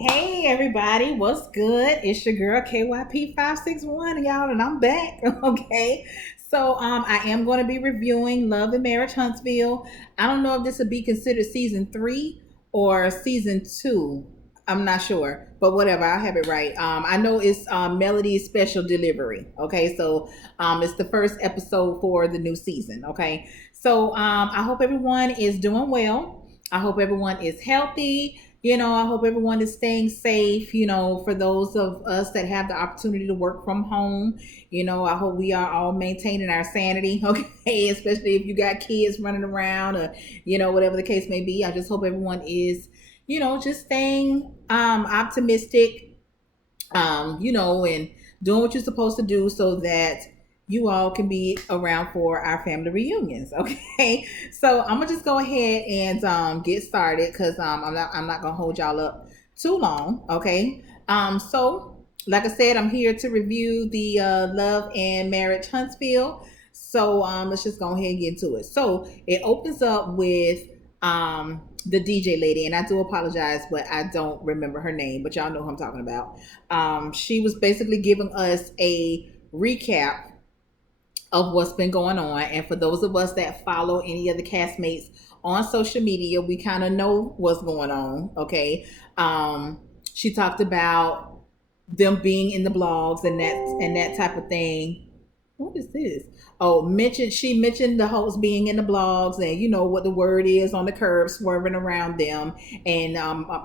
Hey everybody, what's good? It's your girl KYP561, y'all, and I'm back. Okay. So I am going to be reviewing Love and Marriage Huntsville. I don't know if this would be considered season three or season two. I'm not sure, but whatever, I'll have it right. I know it's Melody's special delivery. Okay, so it's the first episode for the new season. Okay, so I hope everyone is doing well. I hope everyone is healthy. I hope everyone is staying safe. For those of us that have the opportunity to work from home, I hope we are all maintaining our sanity. Okay, especially if you got kids running around or, whatever the case may be. I just hope everyone is, just staying optimistic, and doing what you're supposed to do so that you all can be around for our family reunions. Okay, so I'm gonna just go ahead and get started because I'm not gonna hold y'all up too long. Okay, so like I said, I'm here to review the Love and Marriage Huntsville. So let's just go ahead and get into it. So it opens up with the DJ lady, and I do apologize, but I don't remember her name, but y'all know who I'm talking about. She was basically giving us a recap of what's been going on. And for those of us that follow any of the castmates on social media, we kind of know what's going on. Okay. She talked about them being in the blogs and that type of thing. What is this? Oh, she mentioned the hosts being in the blogs and what the word is on the curb, swerving around them, and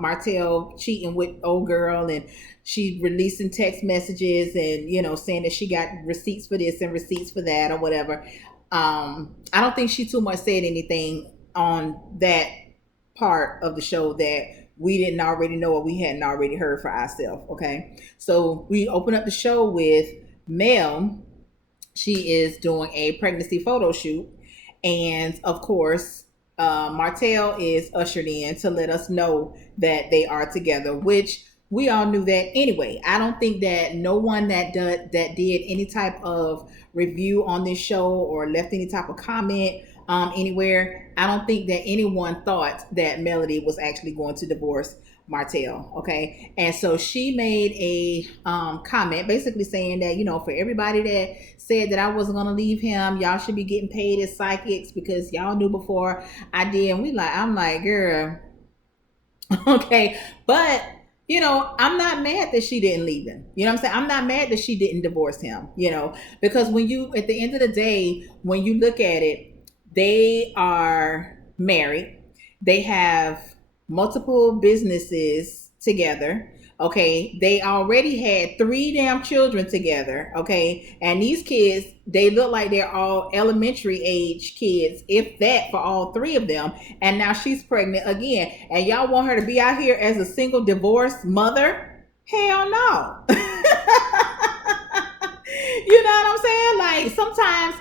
Martell cheating with old girl, and she releasing text messages and saying that she got receipts for this and receipts for that or whatever. I don't think she too much said anything on that part of the show that we didn't already know or we hadn't already heard for ourselves. Okay, so we open up the show with Mel. She is doing a pregnancy photo shoot, and of course, Martell is ushered in to let us know that they are together, which we all knew that anyway. I don't think that no one that did any type of review on this show or left any type of comment anywhere. I don't think that anyone thought that Melody was actually going to divorce Martell. Okay, and so she made a comment basically saying that for everybody that said that I wasn't going to leave him, y'all should be getting paid as psychics because y'all knew before I did. And I'm like, girl, okay, but I'm not mad that she didn't leave him. You know what I'm saying? I'm not mad that she didn't divorce him, because when you, at the end of the day, when you look at it, they are married. They have multiple businesses together. Okay. They already had three damn children together. Okay. And these kids, they look like they're all elementary age kids, if that, for all three of them. And now she's pregnant again. And y'all want her to be out here as a single divorced mother? Hell no. You know what I'm saying? Like sometimes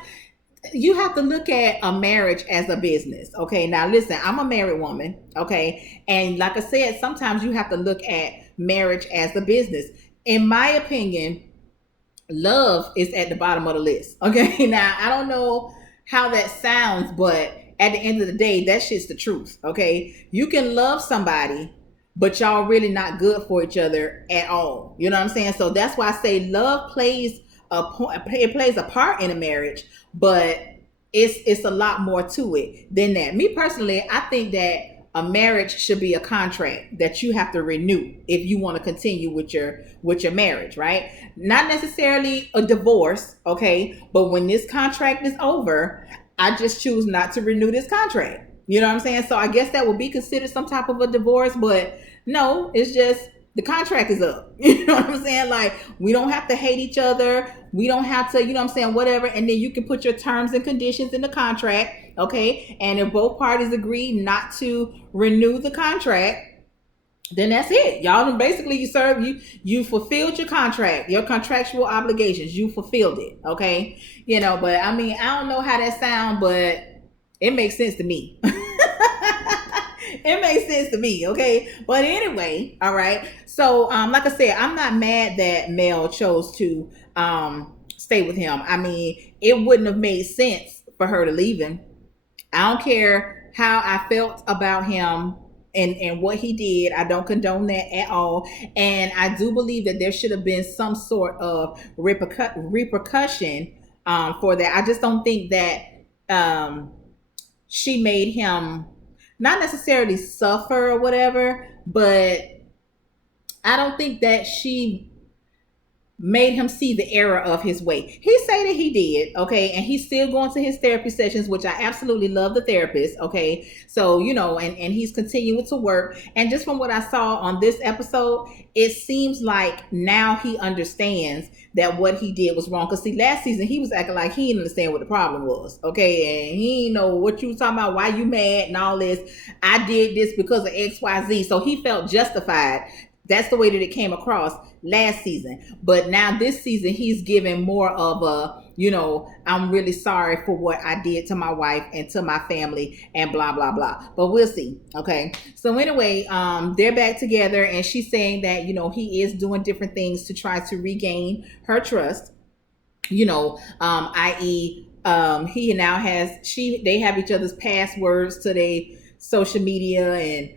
you have to look at a marriage as a business. Okay. Now listen, I'm a married woman. Okay. And like I said, sometimes you have to look at marriage as a business. In my opinion, love is at the bottom of the list. Okay. Now I don't know how that sounds, but at the end of the day, that shit's the truth. Okay. You can love somebody, but y'all really not good for each other at all. You know what I'm saying? So that's why I say love plays it plays a part in a marriage, but it's a lot more to it than that. Me personally, I think that a marriage should be a contract that you have to renew if you want to continue with your marriage, right? Not necessarily a divorce, okay? But when this contract is over, I just choose not to renew this contract. You know what I'm saying? So I guess that would be considered some type of a divorce, but no, it's just the contract is up. You know what I'm saying? Like, we don't have to hate each other. We don't have to, you know what I'm saying, whatever. And then you can put your terms and conditions in the contract, okay? And if both parties agree not to renew the contract, then that's it. Y'all basically you fulfilled your contract, your contractual obligations. You fulfilled it, okay? But I mean, I don't know how that sounds, but it makes sense to me. It makes sense to me, okay? But anyway, all right. So, like I said, I'm not mad that Mel chose to stay with him. I mean, it wouldn't have made sense for her to leave him. I don't care how I felt about him and what he did. I don't condone that at all. And I do believe that there should have been some sort of repercussion for that. I just don't think that um, she made him not necessarily suffer or whatever, but I don't think that she made him see the error of his way. He say that he did, okay, and he's still going to his therapy sessions, which I absolutely love the therapist, okay. So and he's continuing to work. And just from what I saw on this episode, it seems like now he understands that what he did was wrong. Because see, last season he was acting like he didn't understand what the problem was, okay, and he didn't know what you was talking about, why you mad and all this. I did this because of XYZ, so he felt justified. That's the way that it came across last season. But now this season, he's giving more of a, I'm really sorry for what I did to my wife and to my family and blah, blah, blah. But we'll see. Okay. So anyway, they're back together and she's saying that, he is doing different things to try to regain her trust, i.e., he now they have each other's passwords to their social media and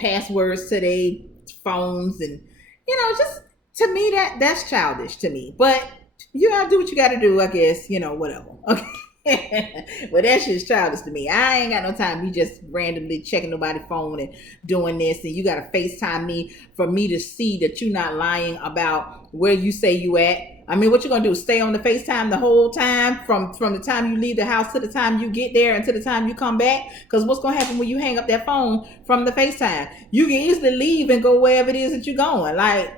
passwords to their phones, and just to me that's childish to me. But you gotta do what you gotta do, I guess. Whatever. Okay. But that shit's childish to me. I ain't got no time to be just randomly checking nobody's phone and doing this, and you gotta FaceTime me for me to see that you're not lying about where you say you at. I mean, what you gonna do? Stay on the FaceTime the whole time from the time you leave the house to the time you get there and to the time you come back? Because what's gonna happen when you hang up that phone from the FaceTime? You can easily leave and go wherever it is that you're going. Like,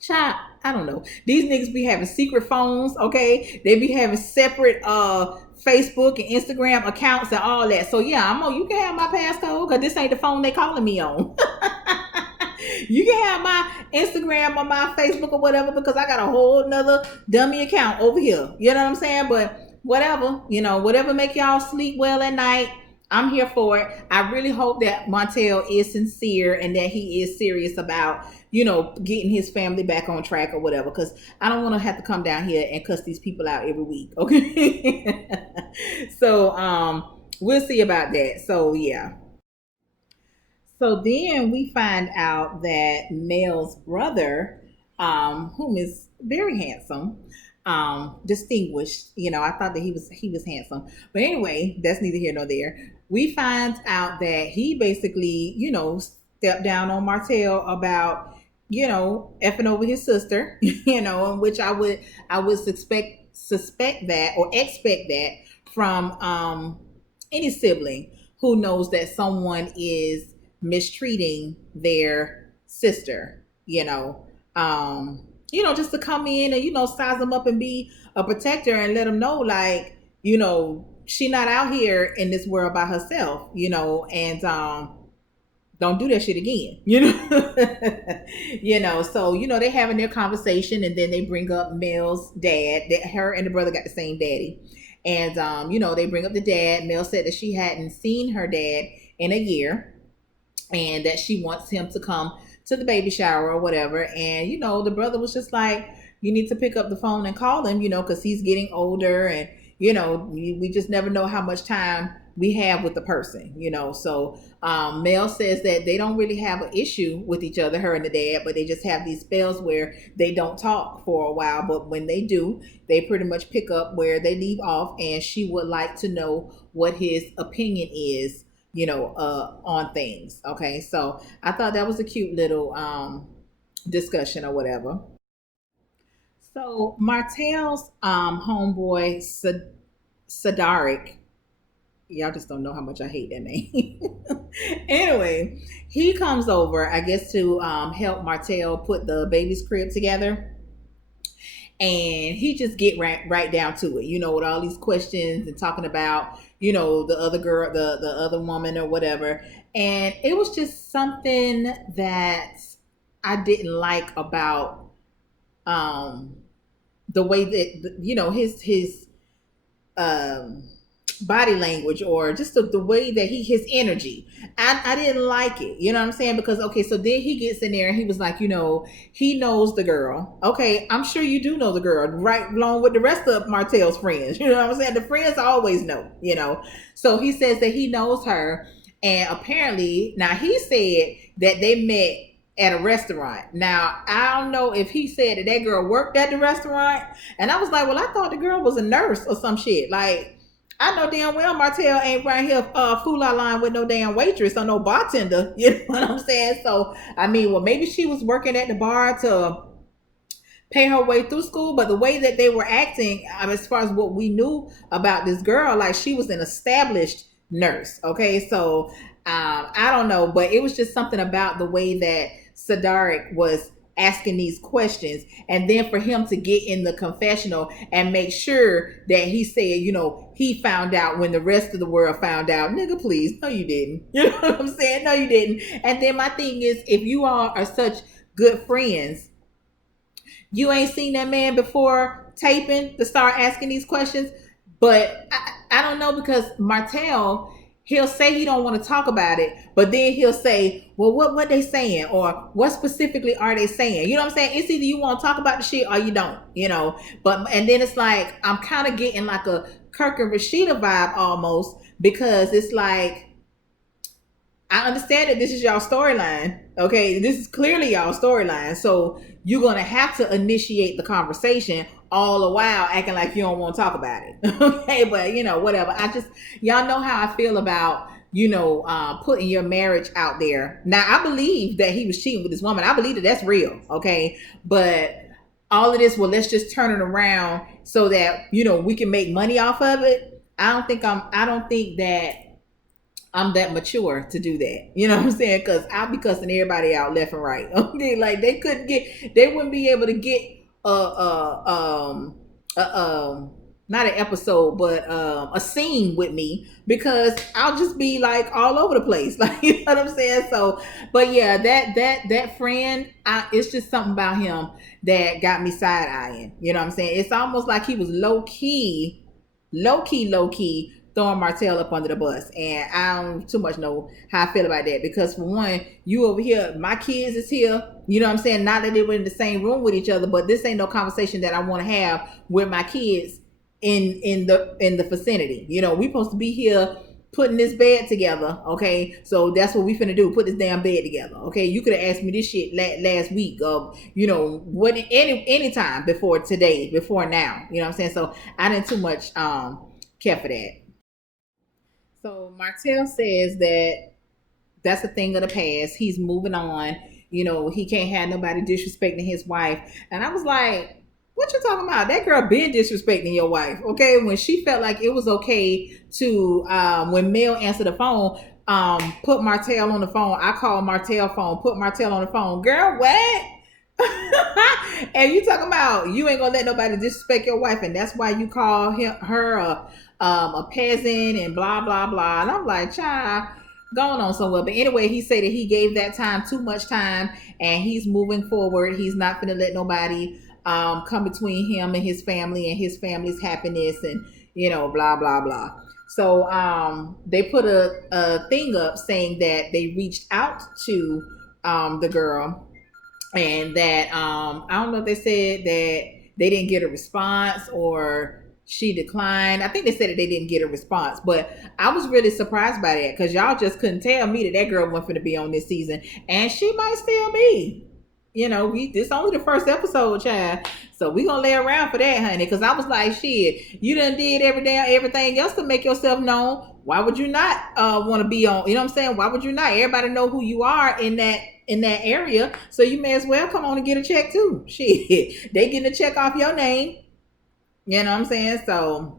child, I don't know. These niggas be having secret phones, okay? They be having separate Facebook and Instagram accounts and all that. So yeah, you can have my passcode because this ain't the phone they calling me on. You can have my Instagram or my Facebook or whatever because I got a whole nother dummy account over here. You know what I'm saying? But whatever, whatever make y'all sleep well at night, I'm here for it. I really hope that Montel is sincere and that he is serious about, getting his family back on track or whatever. Because I don't want to have to come down here and cuss these people out every week. Okay. So we'll see about that. So yeah. So then we find out that Mel's brother, whom is very handsome, distinguished. I thought that he was handsome. But anyway, that's neither here nor there. We find out that he basically, stepped down on Martell about, effing over his sister, in which I would suspect that or expect that from any sibling who knows that someone is mistreating their sister, just to come in and, size them up and be a protector and let them know, like, she not out here in this world by herself, and don't do that shit again, So, they having their conversation and then they bring up Mel's dad, that her and the brother got the same daddy. And, they bring up the dad. Mel said that she hadn't seen her dad in a year and that she wants him to come to the baby shower or whatever. And, the brother was just like, you need to pick up the phone and call him, because he's getting older and, we just never know how much time we have with the person, So Mel says that they don't really have an issue with each other, her and the dad, but they just have these spells where they don't talk for a while. But when they do, they pretty much pick up where they leave off. And she would like to know what his opinion is, on things. Okay. So I thought that was a cute little discussion or whatever. So Martell's homeboy Sadaric, y'all just don't know how much I hate that name. Anyway, he comes over, I guess, to help Martell put the baby's crib together. And he just get right down to it, with all these questions and talking about, the other girl, the other woman or whatever. And it was just something that I didn't like about the way that, his body language, or just the way that his energy. I didn't like it. You know what I'm saying? Because, okay, so then he gets in there and he was like, he knows the girl. Okay, I'm sure you do know the girl, right along with the rest of Martell's friends. You know what I'm saying? The friends always know, So he says that he knows her And apparently, now he said that they met at a restaurant. Now, I don't know if he said that that girl worked at the restaurant. And I was like, well, I thought the girl was a nurse or some shit. Like, I know damn well Martell ain't right here fool our line with no damn waitress or no bartender. You know what I'm saying? So, I mean, well, maybe she was working at the bar to pay her way through school, but the way that they were acting, as far as what we knew about this girl, like she was an established nurse. Okay, so I don't know, but it was just something about the way that Sadarik was asking these questions, and then for him to get in the confessional and make sure that he said, you know, he found out when the rest of the world found out. Nigga, please, no, you didn't. You know what I'm saying? No, you didn't. And then my thing is, if you all are such good friends, you ain't seen that man before taping to start asking these questions. But I don't know, because Martell, he'll say he don't want to talk about it, but then he'll say, well, what they saying, or what specifically are they saying? You know what I'm saying? It's either you want to talk about the shit or you don't, you know. But and then it's like I'm kind of getting like a Kirk and Rashida vibe almost, because it's like, I understand that this is y'all storyline. Okay, this is clearly y'all storyline. So you're gonna have to initiate the conversation all the while acting like you don't want to talk about it. Okay, but you know, whatever. I just, y'all know how I feel about, you know, putting your marriage out there. Now I believe that he was cheating with this woman. I believe that that's real. Okay, but all of this, well, let's just turn it around so that, you know, we can make money off of it. I don't think that I'm that mature to do that. You know what I'm saying? Because I'll be cussing everybody out left and right. Okay, like they wouldn't be able to get not an episode, but a scene with me, because I'll just be like all over the place. Like, you know what I'm saying? So, but yeah, that friend, it's just something about him that got me side eyeing. You know what I'm saying? It's almost like he was low key throwing Martell up under the bus. And I don't too much know how I feel about that, because for one, you over here, my kids is here, you know what I'm saying? Not that they were in the same room with each other, but this ain't no conversation that I want to have with my kids in the vicinity. You know, we supposed to be here putting this bed together. Okay, so that's what we finna do, put this damn bed together. Okay, you could have asked me this shit last week, of, you know, what, any time before today, before now. You know what I'm saying? So I didn't too much care for that. So Martell says that that's a thing of the past. He's moving on. You know, he can't have nobody disrespecting his wife. And I was like, what you talking about? That girl been disrespecting your wife. Okay, when she felt like it was okay to, when Mel answered the phone, put Martell on the phone. I call Martell phone, put Martell on the phone. Girl, what? And you talking about you ain't gonna let nobody disrespect your wife, and that's why you call her a peasant and blah blah blah. And I'm like, child, going on somewhere. But anyway, he said that he gave that time too much time, and he's moving forward. He's not gonna let nobody come between him and his family and his family's happiness, and you know, blah blah blah. So they put a thing up saying that they reached out to the girl, and that I don't know if they said that they didn't get a response or she declined. I think they said that they didn't get a response, but I was really surprised by that, because y'all just couldn't tell me that that girl wasn't going to be on this season, and she might still be. You know, this only the first episode, child. So we gonna lay around for that, honey. Because I was like, shit, you done did everything else to make yourself known. Why would you not want to be on? You know what I'm saying? Why would you not? Everybody know who you are in that area, so you may as well come on and get a check too. Shit, they getting a check off your name. You know what I'm saying? So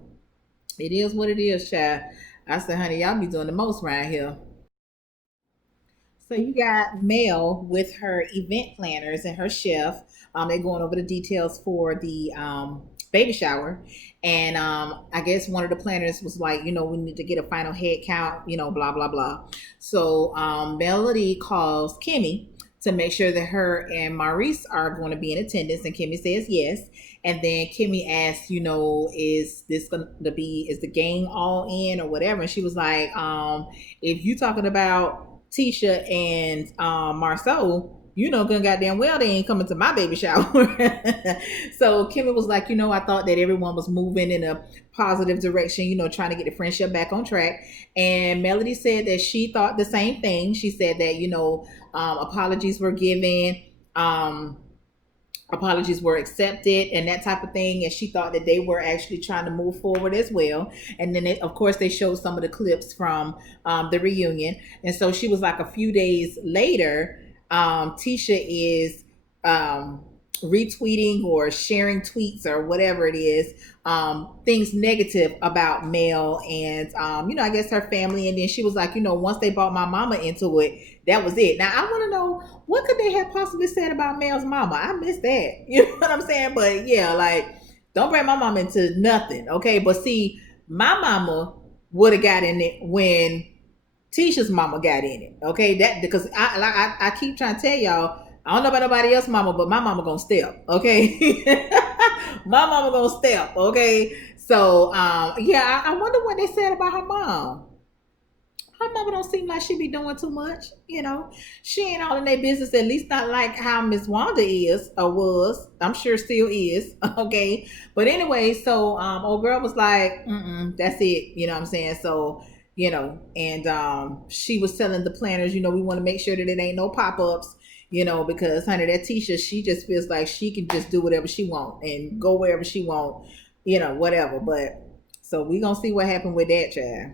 it is what it is, child. I said, honey, y'all be doing the most right here. So you got Mel with her event planners and her chef. They're going over the details for the baby shower. And I guess one of the planners was like, you know, we need to get a final head count, you know, blah, blah, blah. So Melody calls Kimmy to make sure that her and Maurice are going to be in attendance. And Kimmy says yes. And then Kimmy asks, you know, is this going to be, is the gang all in or whatever? And she was like, if you talking about Tisha and Marceau, good goddamn well they ain't coming to my baby shower. So Kimmy was like, I thought that everyone was moving in a positive direction, trying to get the friendship back on track. And Melody said that she thought the same thing. She said that, apologies were given. Apologies were accepted and that type of thing, and she thought that they were actually trying to move forward as well. And then of course they showed some of the clips from the reunion, and so she was like, a few days later, Tisha is retweeting or sharing tweets or whatever it is, things negative about Mel and I guess her family. And then she was like, once they brought my mama into it, that was it. Now I want to know, what could they have possibly said about Mel's mama? I missed that. You know what I'm saying? But yeah, like, don't bring my mama into nothing, okay? But see, my mama would have got in it when Tisha's mama got in it, okay? That because I keep trying to tell y'all, I don't know about nobody else's mama, but my mama gonna step, okay? My mama gonna step, okay? So yeah, I wonder what they said about her mom. Her mama don't seem like she be doing too much, She ain't all in their business, at least not like how Miss Wanda is or was. I'm sure still is, okay? But anyway, so old girl was like, that's it, you know what I'm saying? So, and she was telling the planners, we want to make sure that it ain't no pop-ups, because honey, that Tisha, she just feels like she can just do whatever she want and go wherever she want, whatever. But so we gonna see what happened with that, child.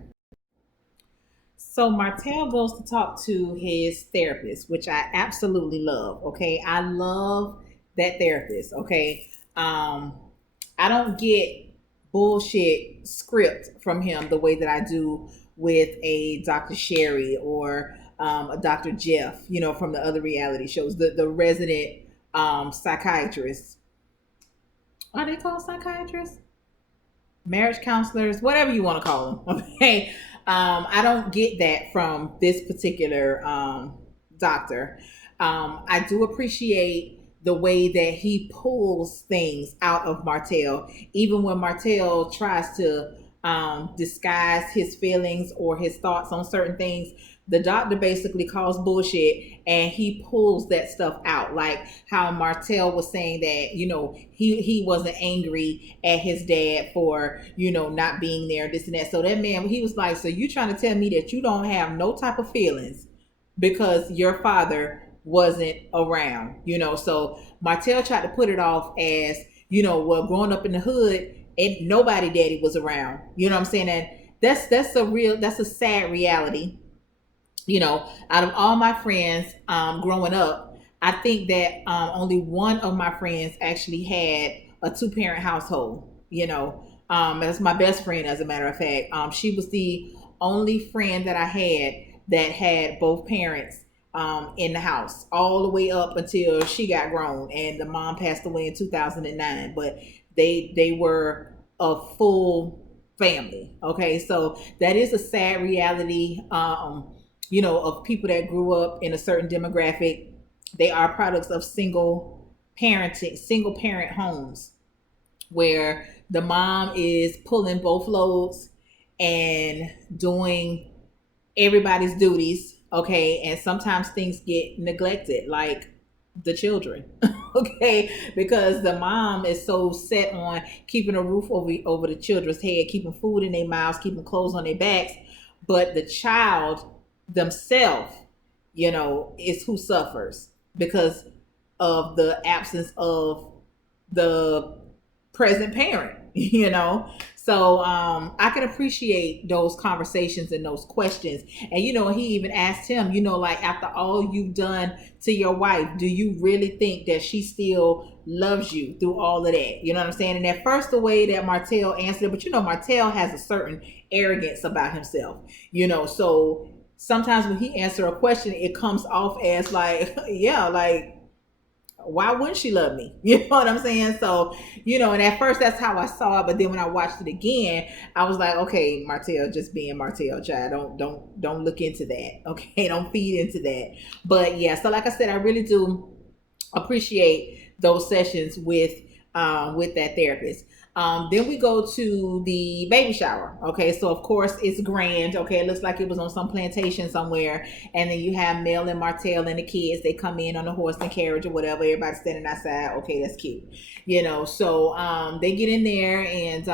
So Martell goes to talk to his therapist, which I absolutely love. Okay, I love that therapist. Okay, I don't get bullshit script from him the way that I do with a Dr. Sherry or a Dr. Jeff, from the other reality shows. The resident psychiatrists. Are they called psychiatrists? Marriage counselors, whatever you want to call them. Okay. I don't get that from this particular doctor. I do appreciate the way that he pulls things out of Martell, even when Martell tries to disguise his feelings or his thoughts on certain things. The doctor basically calls bullshit and he pulls that stuff out. Like how Martell was saying that, he wasn't angry at his dad for, not being there, this and that. So that man, he was like, so you trying to tell me that you don't have no type of feelings because your father wasn't around, So Martell tried to put it off as, well, growing up in the hood, and nobody daddy was around. You know what I'm saying? And that's a sad reality. Out of all my friends growing up, I think that only one of my friends actually had a two-parent household. That's my best friend, as a matter of fact. She was the only friend that I had that had both parents in the house all the way up until she got grown, and the mom passed away in 2009. But they were a full family. Okay, so that is a sad reality. Of people that grew up in a certain demographic. They are products of single parent homes where the mom is pulling both loads and doing everybody's duties. Okay. And sometimes things get neglected, like the children. Okay. Because the mom is so set on keeping a roof over the children's head, keeping food in their mouths, keeping clothes on their backs. But the child themselves, is who suffers because of the absence of the present parent, So I can appreciate those conversations and those questions. And he even asked him, like, after all you've done to your wife, do you really think that she still loves you through all of that? You know what I'm saying? And at first, the way that Martell answered it, but Martell has a certain arrogance about himself, so sometimes when he answers a question, it comes off as like, yeah, like, why wouldn't she love me? You know what I'm saying? So, and at first that's how I saw it. But then when I watched it again, I was like, okay, Martell just being Martell, child. Don't look into that. Okay. Don't feed into that. But yeah, so like I said, I really do appreciate those sessions with that therapist. Then we go to the baby shower. Okay, so of course it's grand. Okay, it looks like it was on some plantation somewhere. And then you have Mel and Martell and the kids. They come in on a horse and carriage or whatever. Everybody's standing outside. Okay, that's cute. So they get in there and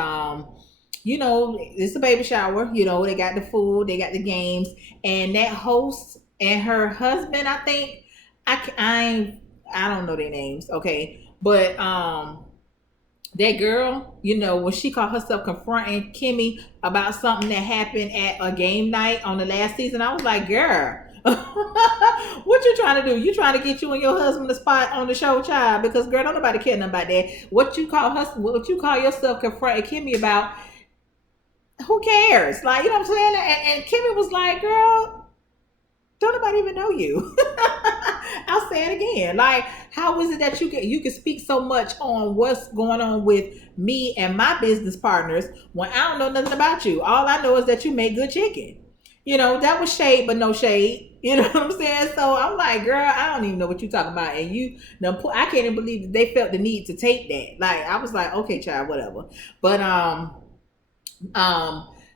it's a baby shower. They got the food, they got the games, and that host and her husband, I think, I don't know their names, okay, but that girl, when she caught herself confronting Kimmy about something that happened at a game night on the last season, I was like, girl. What you trying to do? You trying to get you and your husband a spot on the show, child? Because girl, don't nobody care nothing about that. What you call yourself confronting Kimmy about? Who cares? Like, you know what I'm saying? And Kimmy was like, girl, don't nobody even know you. I'll say it again. Like, how is it that you can speak so much on what's going on with me and my business partners when I don't know nothing about you? All I know is that you make good chicken. That was shade, but no shade. You know what I'm saying? So I'm like, girl, I don't even know what you're talking about. And I can't even believe that they felt the need to take that. Like, I was like, okay, child, whatever. But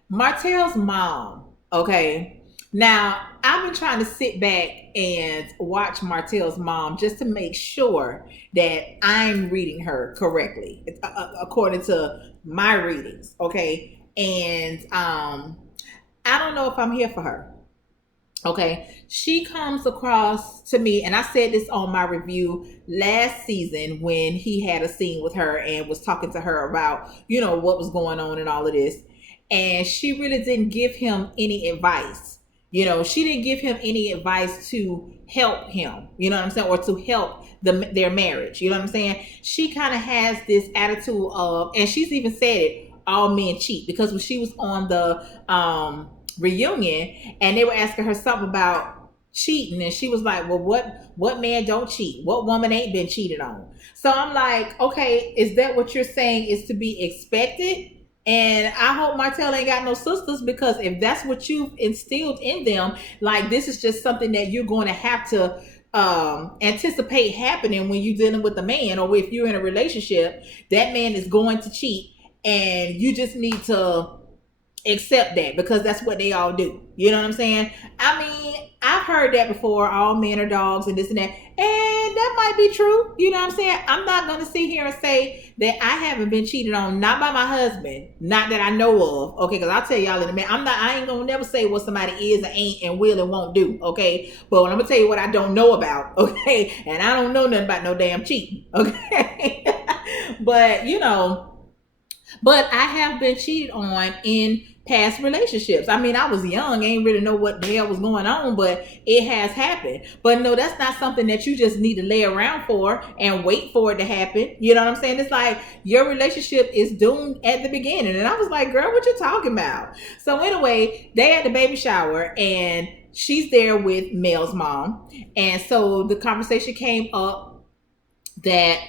Martell's mom, okay. Now, I've been trying to sit back and watch Martell's mom just to make sure that I'm reading her correctly, according to my readings, okay? And I don't know if I'm here for her. Okay, she comes across to me, and I said this on my review last season when he had a scene with her and was talking to her about, what was going on and all of this. And she really didn't give him any advice. She didn't give him any advice to help him, you know what I'm saying, or to help their marriage, you know what I'm saying. She kind of has this attitude of, and she's even said it, all men cheat, because when she was on the reunion and they were asking her something about cheating, and she was like, well, what man don't cheat? What woman ain't been cheated on? So I'm like, okay, is that what you're saying is to be expected? And I hope Martell ain't got no sisters, because if that's what you've instilled in them, like, this is just something that you're going to have to anticipate happening when you're dealing with a man, or if you're in a relationship, that man is going to cheat, and you just need to accept that, because that's what they all do. You know what I'm saying? I mean, I've heard that before, all men are dogs and this and that. And that might be true. You know what I'm saying? I'm not going to sit here and say that I haven't been cheated on, not by my husband, not that I know of. Okay, because I'll tell y'all in a minute, I ain't going to never say what somebody is and ain't and will and won't do. Okay, but I'm going to tell you what I don't know about. Okay, and I don't know nothing about no damn cheating. Okay, but but I have been cheated on in past relationships. I mean, I was young, ain't really know what the hell was going on, but it has happened. But no, that's not something that you just need to lay around for and wait for it to happen. You know what I'm saying? It's like your relationship is doomed at the beginning. And I was like, girl, what you talking about? So anyway, they had the baby shower and she's there with Mel's mom. And so the conversation came up that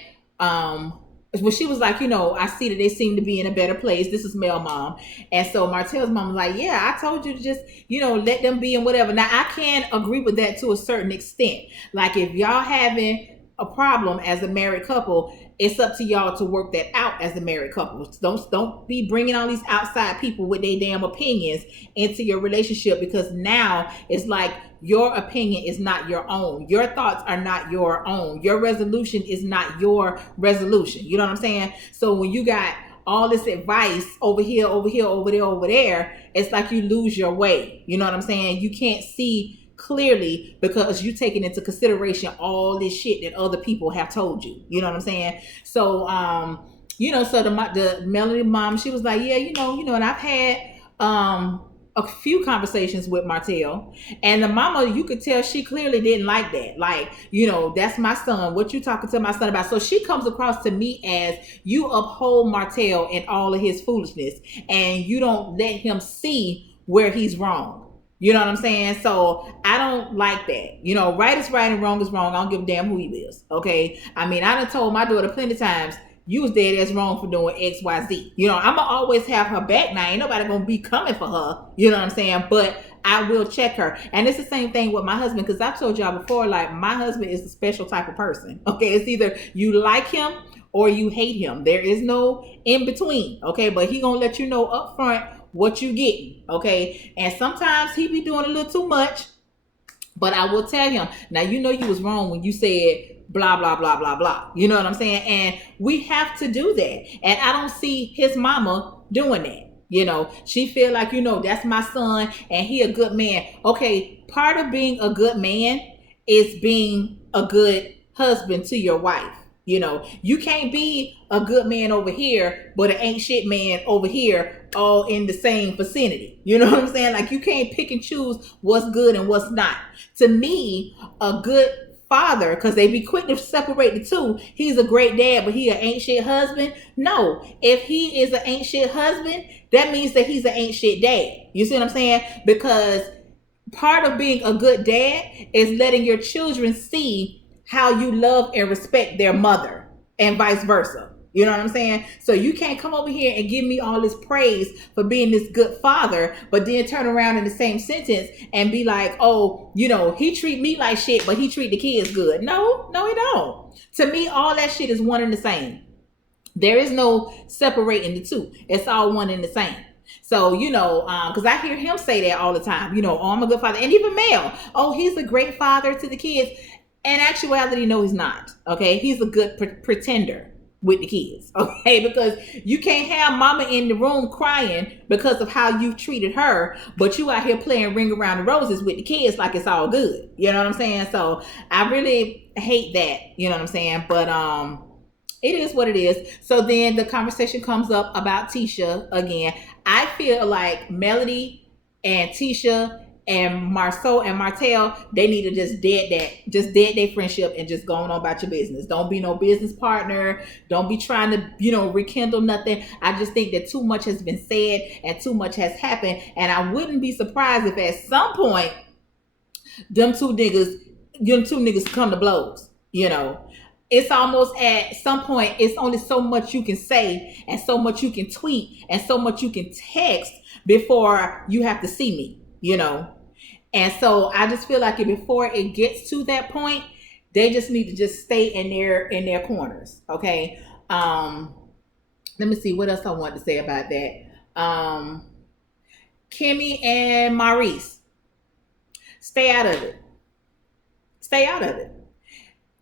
well, she was like, I see that they seem to be in a better place. This is Mel mom. And so Martell's mom was like, yeah, I told you to just, let them be and whatever. Now, I can agree with that to a certain extent. Like, if y'all having a problem as a married couple, it's up to y'all to work that out as a married couple. Don't be bringing all these outside people with their damn opinions into your relationship, because now it's like your opinion is not your own. Your thoughts are not your own. Your resolution is not your resolution. You know what I'm saying? So when you got all this advice over here, over here, over there, over there, it's like you lose your way. You know what I'm saying? You can't see clearly because you taking into consideration all this shit that other people have told you. You know what I'm saying? So, so the Melanie mom, she was like, yeah, and I've had a few conversations with Martell, and the mama, you could tell she clearly didn't like that. Like, that's my son. What you talking to my son about? So she comes across to me as you uphold Martell and all of his foolishness, and you don't let him see where he's wrong. You know what I'm saying? So I don't like that. Right is right and wrong is wrong. I don't give a damn who he is. Okay. I mean, I done told my daughter plenty of times, you was dead ass wrong for doing X, Y, Z. I'm going to always have her back now. Ain't nobody going to be coming for her. You know what I'm saying? But I will check her. And it's the same thing with my husband, because I've told y'all before, like, my husband is a special type of person. Okay. It's either you like him or you hate him. There is no in between, okay? But he gonna let you know up front what you getting, okay? And sometimes he be doing a little too much, but I will tell him, now you know you was wrong when you said blah blah blah blah blah. You know what I'm saying? And we have to do that. And I don't see his mama doing that. You know, she feel like, you know, that's my son and he a good man. Okay, part of being a good man is being a good husband to your wife. You know, you can't be a good man over here, but an ain't shit man over here, all in the same vicinity. You know what I'm saying? Like, you can't pick and choose what's good and what's not. To me, a good father, because they be quick to separate the two. He's a great dad, but he an ain't shit husband. No, if he is an ain't shit husband, that means that he's an ain't shit dad. You see what I'm saying? Because part of being a good dad is letting your children see how you love and respect their mother, and vice versa. You know what I'm saying? So you can't come over here and give me all this praise for being this good father, but then turn around in the same sentence and be like, oh, you know, he treat me like shit, but he treat the kids good. No, he don't. To me, all that shit is one and the same. There is no separating the two. It's all one and the same. So, you know, because I hear him say that all the time, you know, oh, I'm a good father. And even Mel, oh, he's a great father to the kids. In actuality, no, he's not. Okay, he's a good pretender with the kids. Okay, because you can't have mama in the room crying because of how you treated her, but you out here playing Ring Around the Roses with the kids like it's all good. You know what I'm saying? So I really hate that. You know what I'm saying? But it is what it is. So then the conversation comes up about Tisha again. I feel like Melody and Tisha and Marceau and Martell, they need to just dead their friendship and just go on about your business. Don't be no business partner. Don't be trying to, you know, rekindle nothing. I just think that too much has been said and too much has happened. And I wouldn't be surprised if at some point them two niggas come to blows, you know. It's almost at some point, it's only so much you can say and so much you can tweet and so much you can text before you have to see me, you know. And so I just feel like before it gets to that point, they just need to just stay in their corners. Okay. Let me see what else I want to say about that. Kimmy and Maurice, stay out of it. Stay out of it.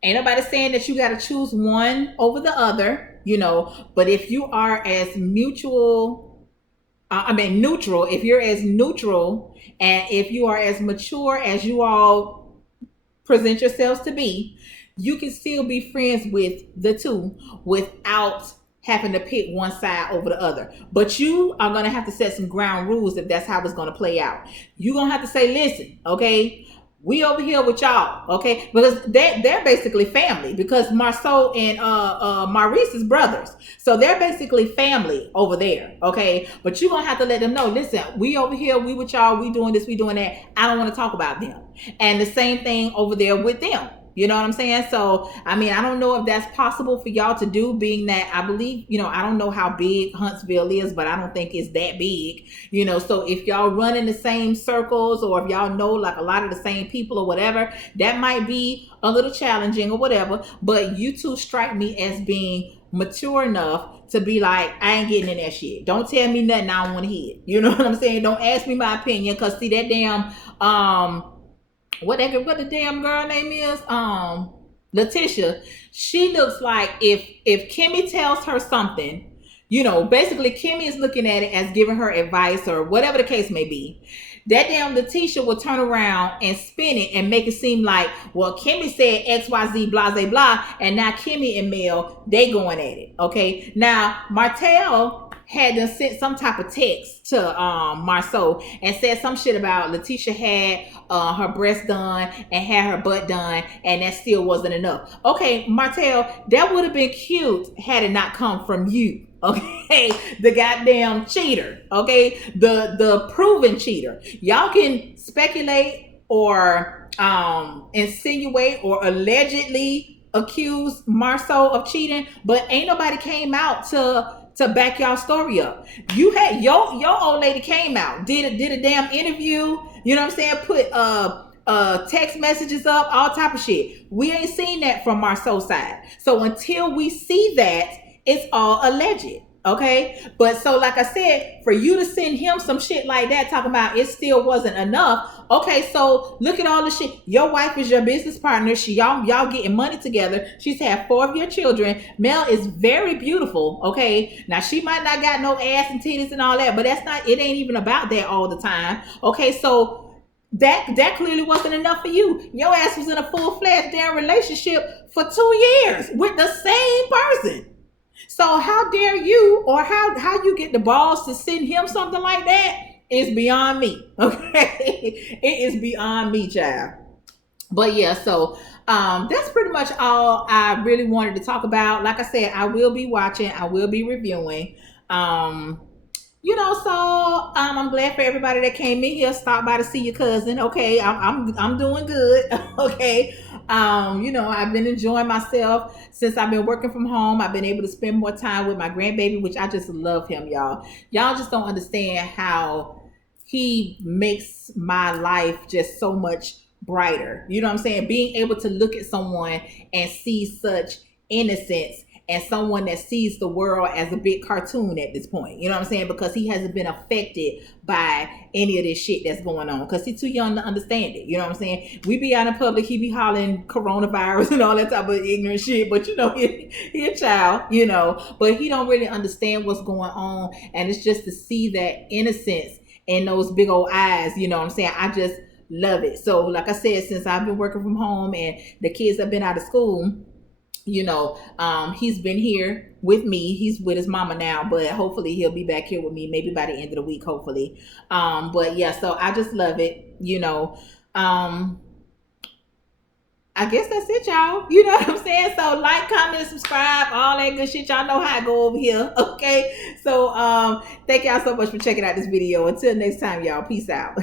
Ain't nobody saying that you got to choose one over the other, you know, but if you are as neutral, if you're as neutral and if you are as mature as you all present yourselves to be, you can still be friends with the two without having to pick one side over the other. But you are going to have to set some ground rules if that's how it's going to play out. You're going to have to say, listen, okay, we over here with y'all, okay? Because they're basically family, because Marceau and Maurice is brothers. So they're basically family over there, okay? But you're going to have to let them know, listen, we over here, we with y'all, we doing this, we doing that. I don't want to talk about them. And the same thing over there with them. You know what I'm saying? So, I mean, I don't know if that's possible for y'all to do, being that I believe, you know, I don't know how big Huntsville is, but I don't think it's that big, you know. So if y'all run in the same circles, or if y'all know like a lot of the same people or whatever, that might be a little challenging or whatever. But you two strike me as being mature enough to be like, I ain't getting in that shit. Don't tell me nothing I don't want to hear. You know what I'm saying? Don't ask me my opinion, because see that damn what the damn girl name is, Letitia, she looks like if Kimmy tells her something, you know, basically Kimmy is looking at it as giving her advice or whatever the case may be. That damn Letitia will turn around and spin it and make it seem like, well, Kimmy said XYZ, blah, blah, blah, and now Kimmy and Mel, they going at it, okay? Now, Martell had to send some type of text to Marceau and said some shit about Letitia had her breast done and had her butt done, and that still wasn't enough. Okay, Martell, that would have been cute had it not come from you. Okay, the goddamn cheater. Okay, the proven cheater. Y'all can speculate or insinuate or allegedly accuse Marceau of cheating, but ain't nobody came out to back y'all story up. You had your old lady came out, did a damn interview, you know what I'm saying? Put text messages up, all type of shit. We ain't seen that from Marceau's side. So until we see that, it's all alleged. Okay. But so, like I said, for you to send him some shit like that, talking about it still wasn't enough. Okay, so look at all the shit. Your wife is your business partner. Y'all getting money together. She's had 4 of your children. Mel is very beautiful. Okay. Now she might not got no ass and titties and all that, but that's not, it ain't even about that all the time. Okay, so that clearly wasn't enough for you. Your ass was in a full-fledged damn relationship for 2 years with the same person. So how dare you, or how you get the balls to send him something like that is beyond me. Okay, it is beyond me, child. But yeah, so that's pretty much all I really wanted to talk about. Like I said, I will be watching, I will be reviewing. So I'm glad for everybody that came in here, stopped by to see your cousin. Okay, I'm doing good. Okay. I've been enjoying myself since I've been working from home. I've been able to spend more time with my grandbaby, which I just love him, y'all. Y'all just don't understand how he makes my life just so much brighter. You know what I'm saying? Being able to look at someone and see such innocence, and someone that sees the world as a big cartoon at this point. You know what I'm saying? Because he hasn't been affected by any of this shit that's going on, because he's too young to understand it. You know what I'm saying? We be out in public, he be hollering coronavirus and all that type of ignorant shit, but he a child, but he don't really understand what's going on. And it's just to see that innocence in those big old eyes, you know what I'm saying? I just love it. So like I said, since I've been working from home and the kids have been out of school, he's been here with me. He's with his mama now, but hopefully he'll be back here with me maybe by the end of the week, hopefully. But yeah, so I just love it. I guess that's it, y'all. You know what I'm saying? So like, comment, subscribe, all that good shit. Y'all know how I go over here. Okay. So thank y'all so much for checking out this video. Until next time, y'all. Peace out.